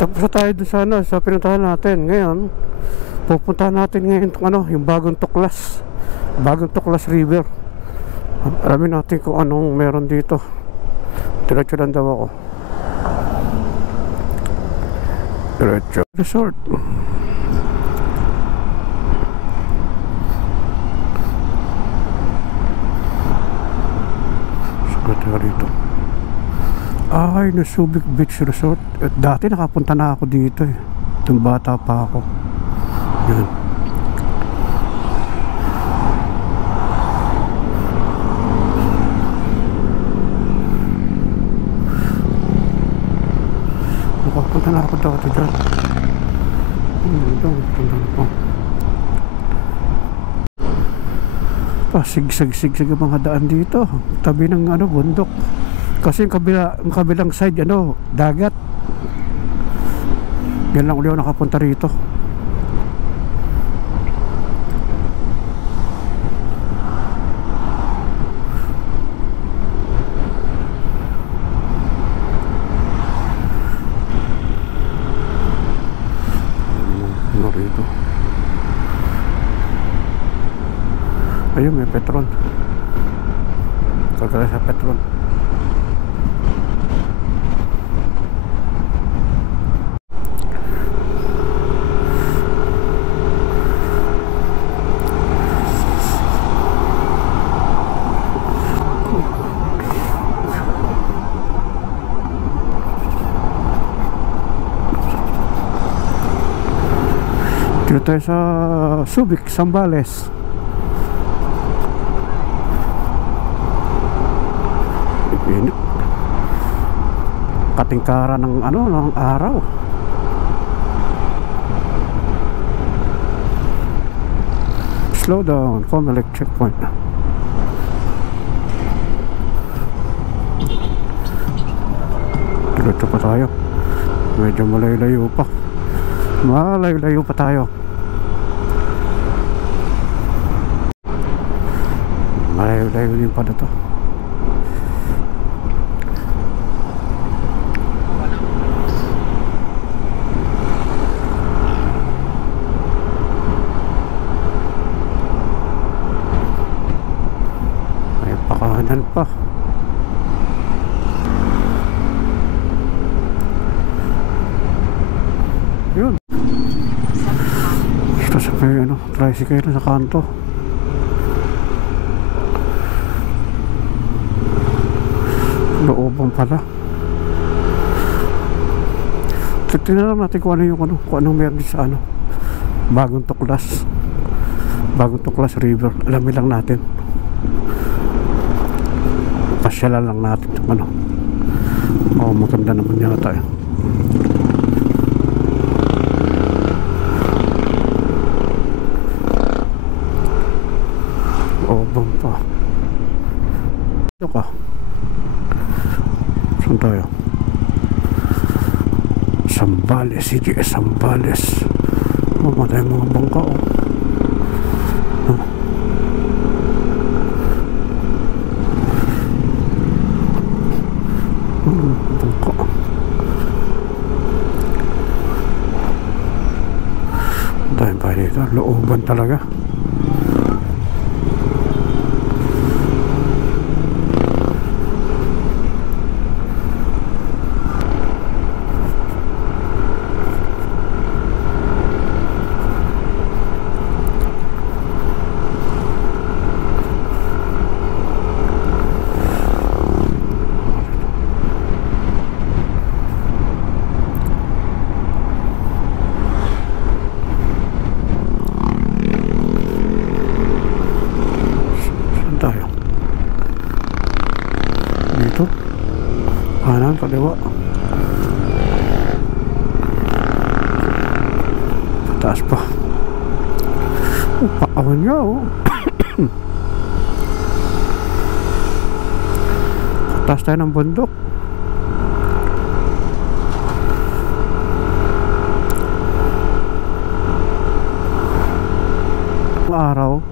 Tapos na tayo dun sa pinuntahan natin. Ngayon, pupuntahan natin ngayon yung bagong Tuklas River. Alamin natin kung anong meron dito. Diretso lang daw ako. Diretso resort. Sagot nga rito. Ay, Subic Beach Resort. Dati nakapunta na ako dito eh. Itong bata pa ako. Yun. Nakapunta na ako dati dyan. Sigsag-sigsag ang mga daan dito. Tabi ng bundok. Kasi yung kabilang side dagat. Yan lang ulit ako nakapunta rito. Rito. Ayun, may Petron. Kagaya sa Petron. Dito tayo sa Subic, Zambales. Init. Katingkara ng ng araw. Slow down, Comelec checkpoint. Diretso pa tayo. Medyo malayo-layo pa. Malayo-layo pa tayo. Malayo-layo din pa na to. May pakahanan pa. Yun. Ito sa may tricycle sa kanto. Looban pala. Tingnan lang natin kung anong meron sa bagong Tuklas River. Alamin lang natin. Pasyalan lang natin maganda naman yata eh. Looban pa. Ito ka. Saan tayo? Zambales, CGS Zambales. Mamatay mga bangka bangka. Dahil pa dito, looban talaga. Dito kanan, kaliwa, pataas pa. Paawan niya pataas tayo ng bundok. Araw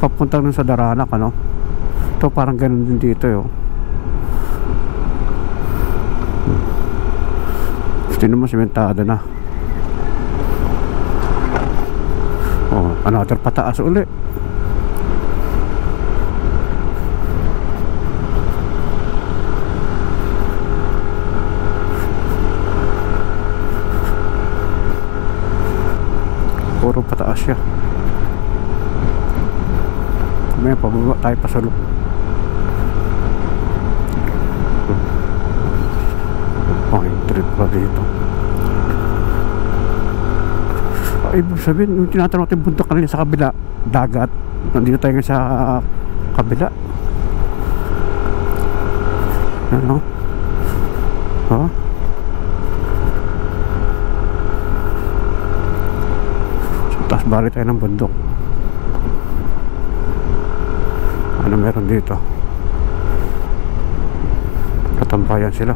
papunta nun sa Daranak ito parang ganun din dito Tingnan mo, sementado na. Oh, another pataas uli. Puro pataas siya. May pababa tayo pasulok. Point trip pa dito. Ibig sabihin, yung tinatanong natin bundok kanina sa kabila, dagat. Nandito tayo sa kabila. Ano? Oh? So, taas bali tayo ng bundok. Ano meron dito? Katambayan sila.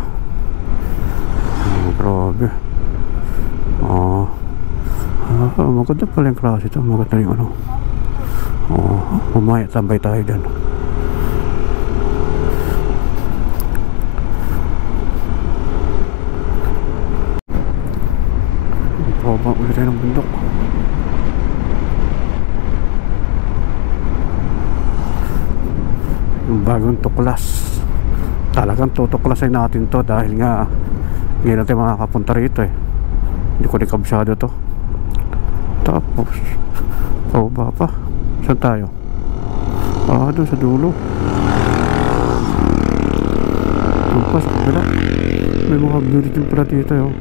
Oh, grabe. Oh. Maganda pala yung klase ito. Maganda yung ano. Mamaya tambay tayo dyan. Pababa ulit tayo ng bundok. Yung bagong tuklas. Talagang tutuklasin natin to dahil nga hindi natin makakapunta rito eh. Hindi ko rin kabisado to. Tapos pababa pa. Saan tayo? Doon sa dulo. Doon pa sa kabila. May mga village din pala dito yun.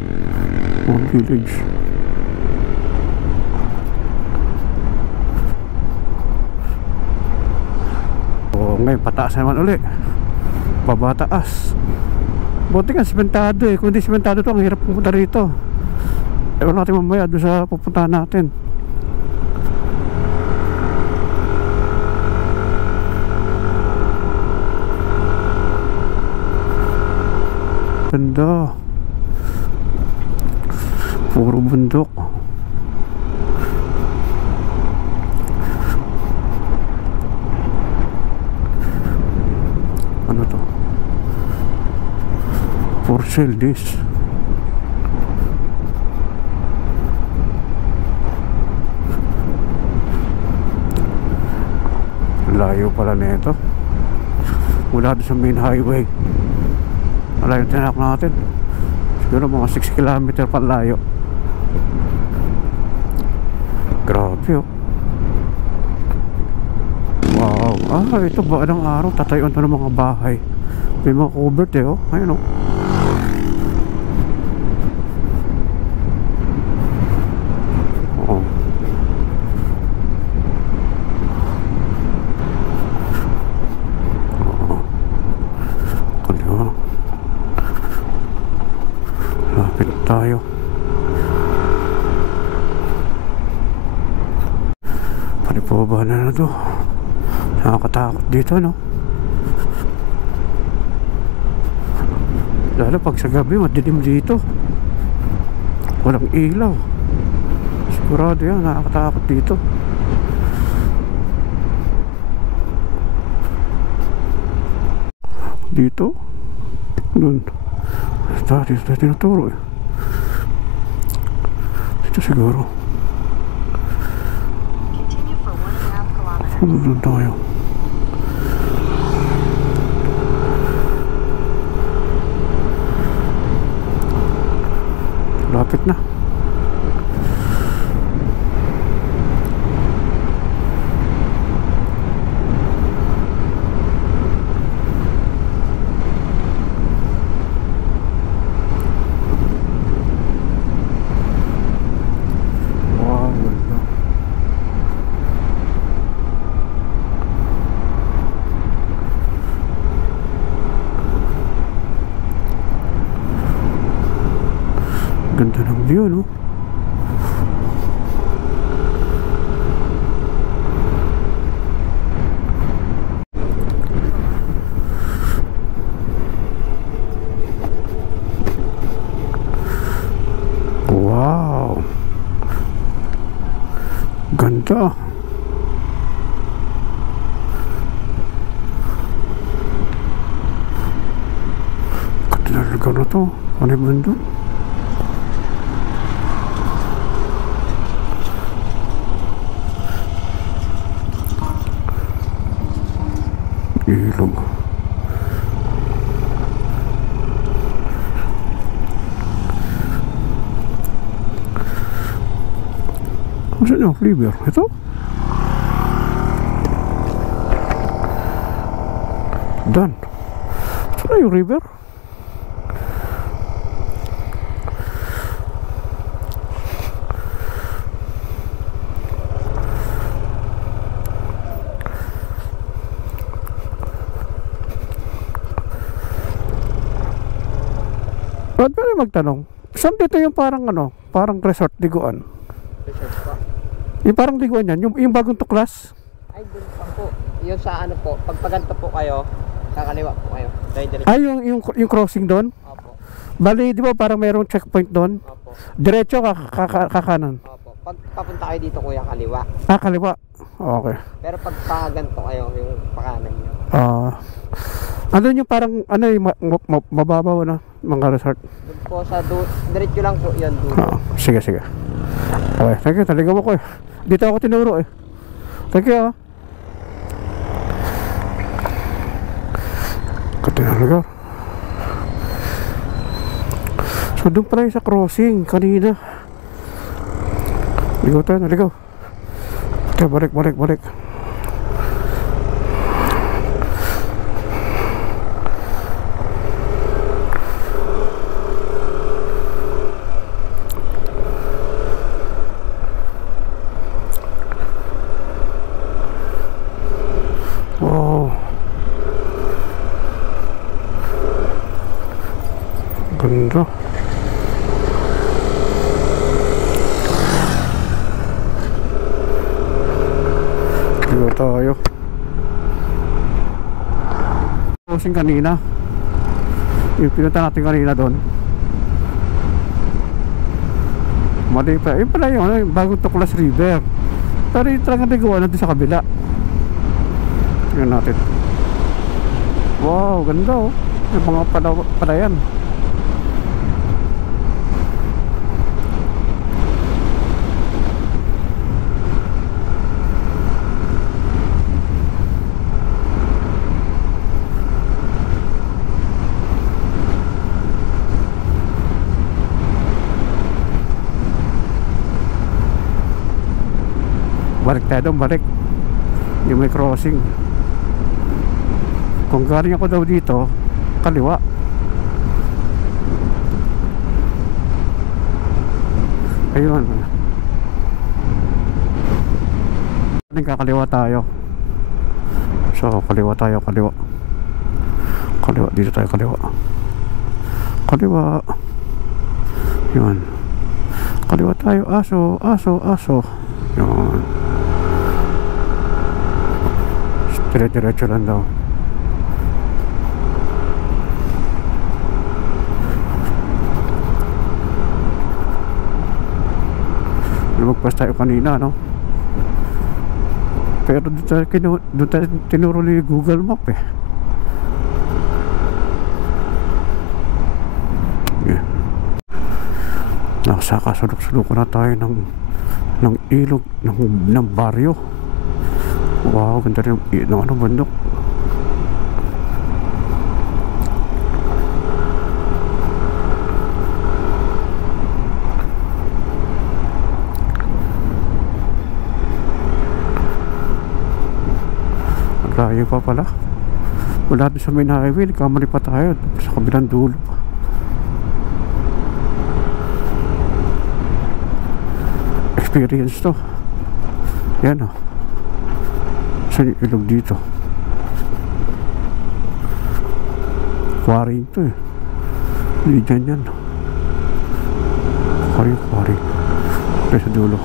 Mga village. Ngayon pataas naman uli. Babataas. Buti nga sementado eh. Kung hindi sementado to, ang hirap pumunta rito. Ewan natin mamaya doon sa pupuntahan natin. Ganda. Puro bundok. Ano to? For sale this. Layo pala nito. Mula doon sa main highway. Malayo tinak natin. Siguro mga 6 km pa layo. Grabe oh. Wow. Ito ba ng araw tatayuan pa ng mga bahay. May mga covered eh oh. Ayun oh. Tayo panipaba na to. Nakakatakot dito no, lalo pag sa gabi madilim dito, walang ilaw. Sigurado yan, nakakatakot dito. Dito doon tayo tinuturo eh. Dito siguro. Doon tayo. Lapit na. Ganda ng view no. Wow, ganda. Ganda na to. Ano yung bundok? ilog. Saan yung river? Ito? Dan. Saan na yung river? Ba't ba rin magtanong? Saan dito yung parang ano? Parang resort liguan? Resort po. Yung parang liguan yan? Yung bagong tuklas? Ay, dun pa po. Yung sa ano po, pagpaganto po kayo, kakaliwa po kayo. Diretso. Ay, yung crossing doon? Opo. Bali, di ba parang mayroong checkpoint doon? Opo. Diretso kakanan? Opo. Pag papunta kayo dito kuya, kaliwa. Kaliwa. Okay. Pero pag paganto kayo, yung pakanan nyo. Ano yung parang, ano yung mababaw na mga resort? Doon po sa diretso lang po yun. Sige. Okay, thank you. Taligaw ako eh. Dito ako tinuro eh. Thank you. Katinaligaw. So doon pala yung sa crossing kanina. Ligaw tayo, naligaw. Okay, balik. Wow. Ganda. Ligaw tayo. Crossing kanina. Yung pinunta natin kanina doon. Mali pa. Yung pala yung bagong Tuklas River. Pero yung talagang ligawan natin sa kabila. Tingnan natin. Wow, ganda oh. May mga palayan. Balik tayo doon, balik. Yung may crossing. Kung galing ako daw dito, kaliwa. Ayun. Kakaliwa tayo. So, kaliwa tayo, kaliwa. Kaliwa, dito tayo, kaliwa. Kaliwa. Yun. Kaliwa tayo, aso. Yun. Diretso lang daw. Lumagpas tayo kanina, no? Pero doon tayo tinuro ni Google Map eh. Yeah. Nakasakasulok-sulok na tayo ng ilog ng baryo. Wow, ganda rin ng ano, bundok. Layo pa pala. Wala doon sa main highway, kamali pa tayo sa kabilang dulo pa. Experience to. Yan o. Saan yung ilog dito? Quarry ito eh. Hindi dyan. Quarry. Ito sa dulo.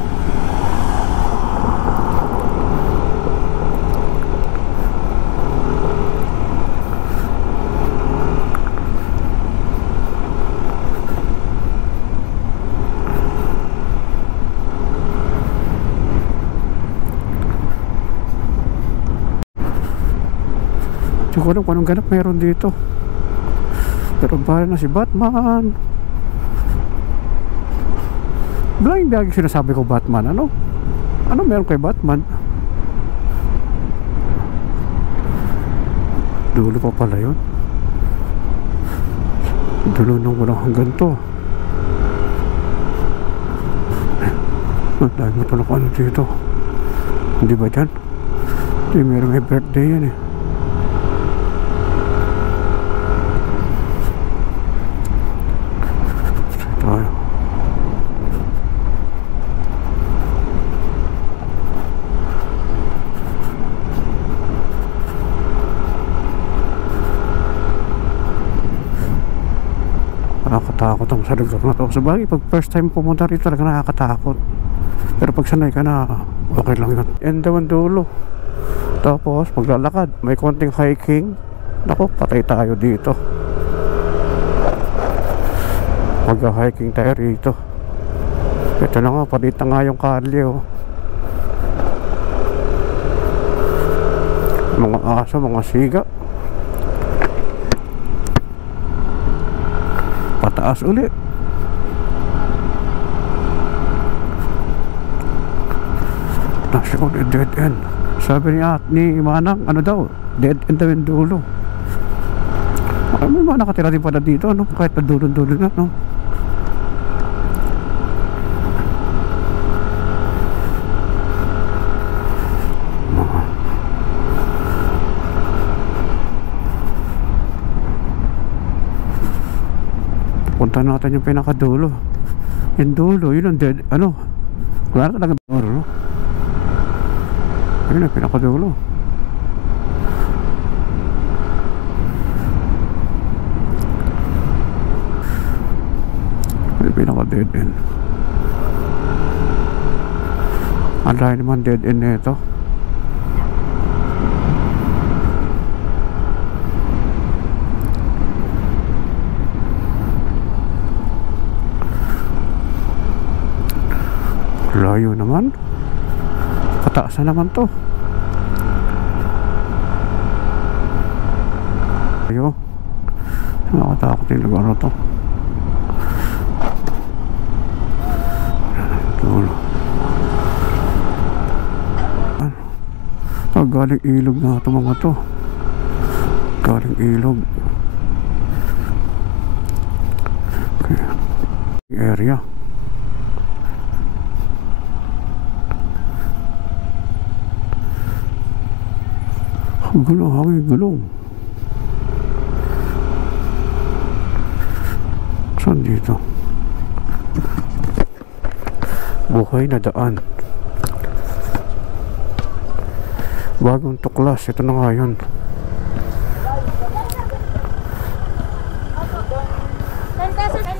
Hindi ko alam kung anong ganap meron dito. Pero bahala na si Batman. Blind lagi sinasabi ko Batman. Ano meron kay Batman? Dulo pa pala yun. Dulo nang walang hanggan to. Dahil mo tulog ano dito. Hindi ba dyan? Hindi, meron may birthday yan eh. Tayo. Nakakatakot ang sa lugar na to. Sabagay, pag first time pumunta rito talaga nakakatakot. Pero pag sanay ka na, okay lang yun. Yan daw ang dulo. Tapos maglalakad, may konting hiking. Naku, patay tayo dito. Mag-hiking tayo rito. Ito na nga, palita nga yung kalye oh. Mga aso, mga siga. Pataas ulit. Nasyong dead end. Sabi ni Manang, ano daw, dead end daw yung dulo. May mga nakatira din pala dito, no? Kahit na dulo-dulo na, no? Punta natin yung pinakadulo. Yung dulo, yun ang dead, ano? Wala talaga dulo, no? Ayun ang pinakadulo. Ayun pinaka dead end. Ang dahil naman dead end na ito. Layo naman. Pataasan naman to. Ayo. Nakakatakot yung lugar na to. Dulo. Galing ilog na ito mga to. Galing ilog. Okay. Area. Gulong, hangin gulong. Saan dito? Buhay na daan. Bagong tuklas. Ito na nga yun. 10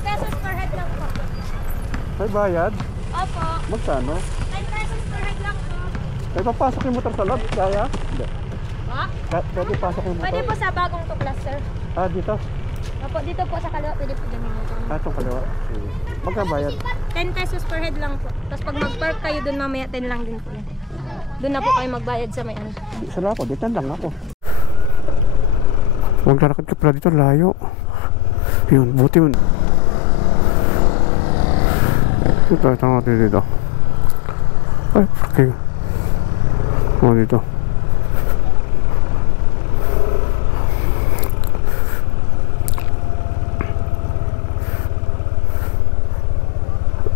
pesos per head lang po. May bayad? Opo. Magkano? 10 pesos per head lang po. May papasok yung motor sa loob? Kaya? Hindi. Ha? Pwede pasok yung motor? Pwede po sa bagong tuklas, sir. Ah, dito? Opo, dito po sa kaliwa, pwede po dyan yung motor. Ah, itong kaliwa. Sige. Magkabayad? 10 pesos per head lang po. Tapos pag mag-park kayo dun mamaya, 10 lang din po yan. Doon na po kayo magbayad sa may ano. Sala ako, dito lang ako. Huwag lalakad ka pala dito, layo. Yun, buti mo. Ito natin dito. Ay, okay. O, dito.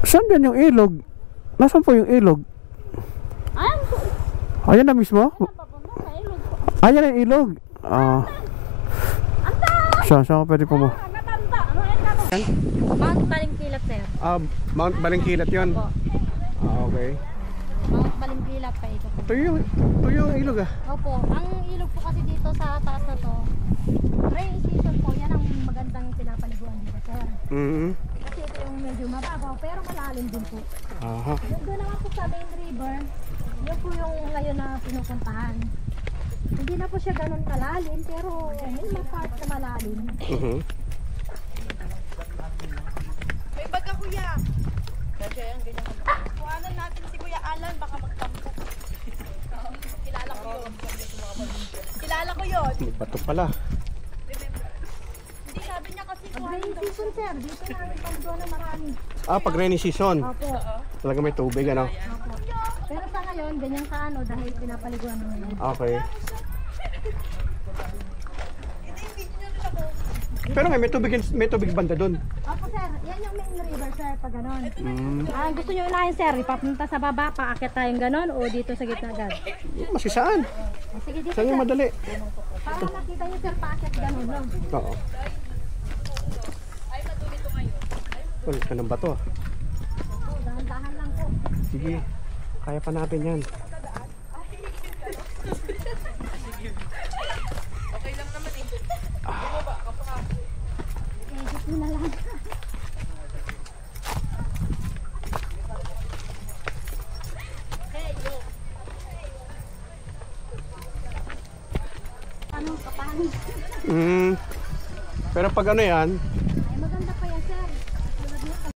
Saan yan yung ilog? Nasaan po yung ilog? Ayan po. Ayan na mismo? Ayan ang ilog. Saan ka pwede po mo? Mount Balingkilap, sir. Mount Balingkilap yun? Opo. Okay. Mount Balingkilap pa ito po. Ito yung ilog ah. Opo. Ang ilog po kasi dito sa taas na to, rainy season po, yan ang magandang pinapaliguan dito, sir. Kasi ito yung medyo mababaw, pero malalim din po. Aha. Doon naman po sa main river, yun po yung ngayon na pinupuntahan. Hindi na po siya ganun kalalim, pero may mga part na malalim. May baga kuya. Kasi yan, ganyan. Kuhanan natin si Kuya Alan, baka magtampo. Kilala ko yun. Kilala ko yun. May bato pala. Hindi sabi niya kasi Pag kuhanan rainy daw. season, sir, dito namin pagdoon na marami. Pag rainy season. Opo. Talaga may tubig ano? Opo. Pero sa ngayon, ganyan ka ano, dahil pinapaliguan mo ngayon. Okay. Pero may tubig banda doon. Opo sir, yan yung main river sir, pag ganon. Gusto nyo unahin sir, ipapunta sa baba, paakit tayong ganon o dito sa gitna agad? Mas saan? Sige dito Saan yung sir, madali? para makita nyo sir, paakit ganon no? Oo. Uy, kanang bato. Dahan-dahan lang po. Sige, kaya pa natin yan. Okay lang naman eh. Edit mo na lang. Ano, kapangin? Pero pag ano yan, Ay, maganda pa yan sir. Tulad nito.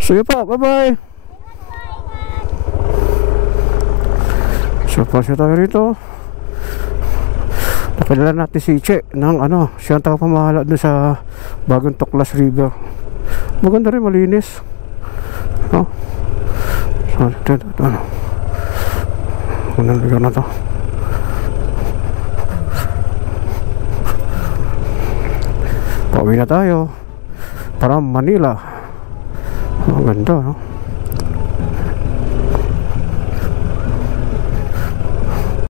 sige po, bye-bye. So, pasya tayo rito. Nakilala natin si Che ng ano, siya ang tagapamahala doon sa Bagong Tuklas River. Maganda rin, malinis. No? So, ito, ano. Unang lugar na to. Pauwi na tayo para Manila. Ang ganda, no?